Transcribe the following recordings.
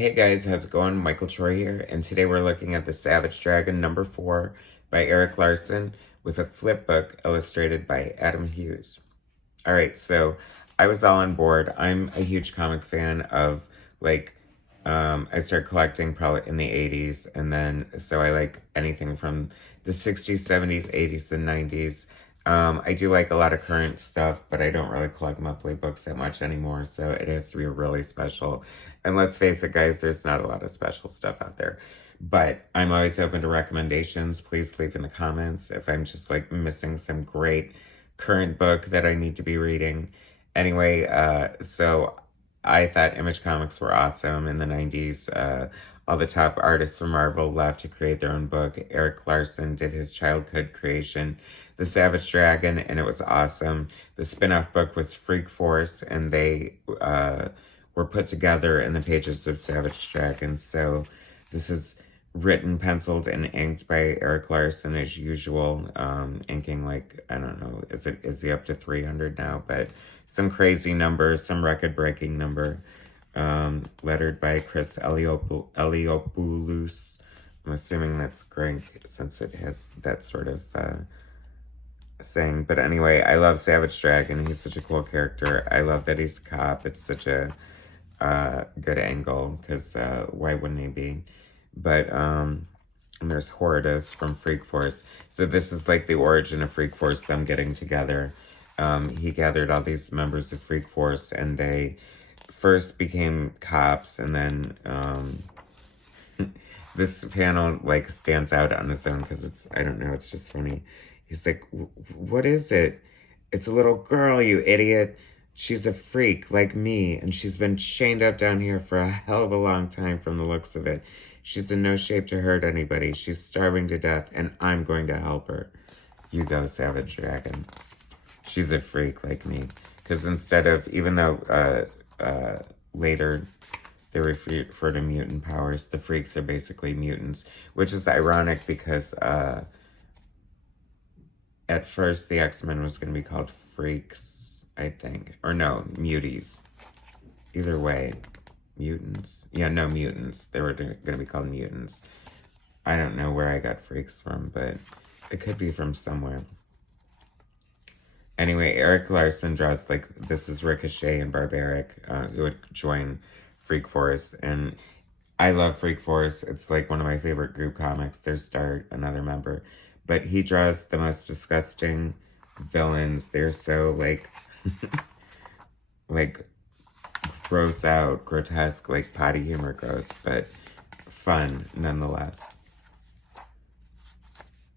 Hey guys, how's it going? Michael Troy here, and today we're looking at The Savage Dragon #4 by Erik Larsen with a flip book illustrated by Adam Hughes. Alright, so I was all on board. I'm a huge comic fan of, I started collecting probably in the 80s, and then, so I like anything from the 60s, 70s, 80s, and 90s. I do like a lot of current stuff, but I don't really collect monthly books that much anymore, so it has to be really special. And let's face it, guys, there's not a lot of special stuff out there. But I'm always open to recommendations. Please leave in the comments if I'm just like missing some great current book that I need to be reading. Anyway, so I thought Image Comics were awesome in the 90s. All the top artists from Marvel left to create their own book. Erik Larsen did his childhood creation, The Savage Dragon, and it was awesome. The spin-off book was Freak Force, and they were put together in the pages of Savage Dragon. So this is written, penciled, and inked by Erik Larsen as usual. Inking like, I don't know, is he up to 300 now? But some crazy number, some record-breaking number. Lettered by Chris Eliopoulos. I'm assuming that's Greek since it has that sort of saying. But anyway, I love Savage Dragon. He's such a cool character. I love that he's a cop. It's such a good angle, because why wouldn't he be? But and there's Horridus from Freak Force. So this is like the origin of Freak Force, them getting together. He gathered all these members of Freak Force, and they first became cops, and then this panel like stands out on its own because it's, I don't know, it's just funny. He's like, what is it? It's a little girl, you idiot. She's a freak like me, and she's been chained up down here for a hell of a long time from the looks of it. She's in no shape to hurt anybody. She's starving to death, and I'm going to help her. You go, Savage Dragon. She's a freak like me. Because instead of, even though later they refer to mutant powers, the freaks are basically mutants, which is ironic because at first the X-Men was going to be called Freaks, I think. Or no, Muties. Either way, mutants. Yeah, no, mutants. They were going to be called mutants. I don't know where I got freaks from, but it could be from somewhere. Anyway, Erik Larsen draws, like, this is Ricochet and Barbaric, who would join Freak Force, and I love Freak Force. It's, like, one of my favorite group comics. There's Dart, another member, but he draws the most disgusting villains. They're so, like, like, gross out, grotesque, like, potty humor gross, but fun, nonetheless.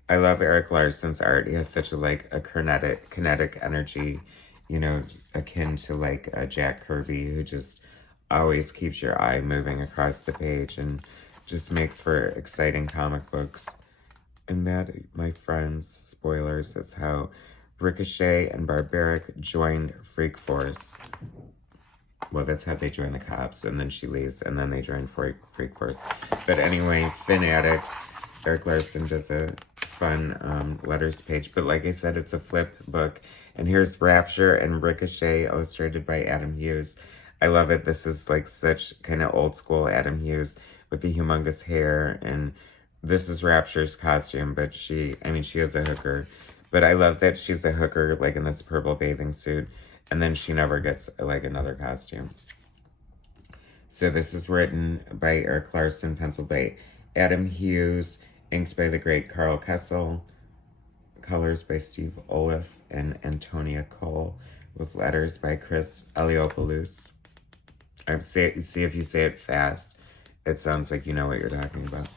I love Erik Larsen's art. He has such a, like, a kinetic energy, you know, akin to, like, a Jack Kirby, who just always keeps your eye moving across the page and just makes for exciting comic books. And that, my friends, spoilers, is how Ricochet and Barbaric joined Freak Force. Well, that's how they join the cops, and then she leaves, and then they join Freak Force. But anyway, Fanatics. Erik Larsen does a fun letters page, but like I said, it's a flip book. And here's Rapture and Ricochet, illustrated by Adam Hughes. I love it. This is like such kind of old school Adam Hughes with the humongous hair, and this is Rapture's costume, but she is a hooker. But I love that she's a hooker, like in this purple bathing suit, and then she never gets like another costume. So this is written by Erik Larsen, penciled by Adam Hughes, inked by the great Carl Kessel, colors by Steve Oliff and Antonia Cole, with letters by Chris Eliopoulos. See if you say it fast, it sounds like you know what you're talking about.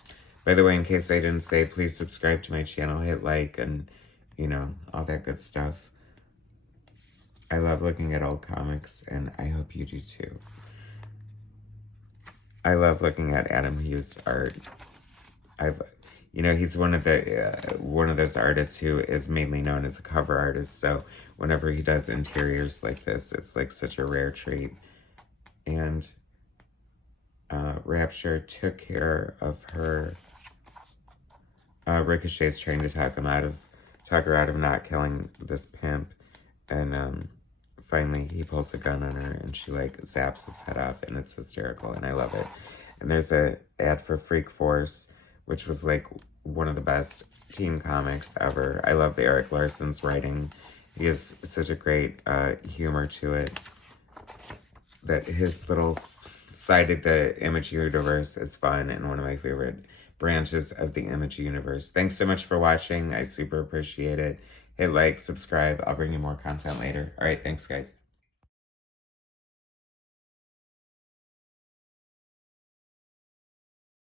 By the way, in case I didn't say, please subscribe to my channel, hit like, and, you know, all that good stuff. I love looking at old comics, and I hope you do too. I love looking at Adam Hughes' art. You know, he's one of those artists who is mainly known as a cover artist. So whenever he does interiors like this, it's like such a rare treat. And Rapture took care of her. Ricochet's trying to talk her out of not killing this pimp, and finally he pulls a gun on her, and she like zaps his head off, and it's hysterical, and I love it. And there's a ad for Freak Force, which was like one of the best teen comics ever. I love Erik Larsen's writing. He has such a great humor to it. That his little side of the Image universe is fun and one of my favorite branches of the Image universe. Thanks so much for watching. I super appreciate it. Hit like, subscribe. I'll bring you more content later. All right, thanks, guys.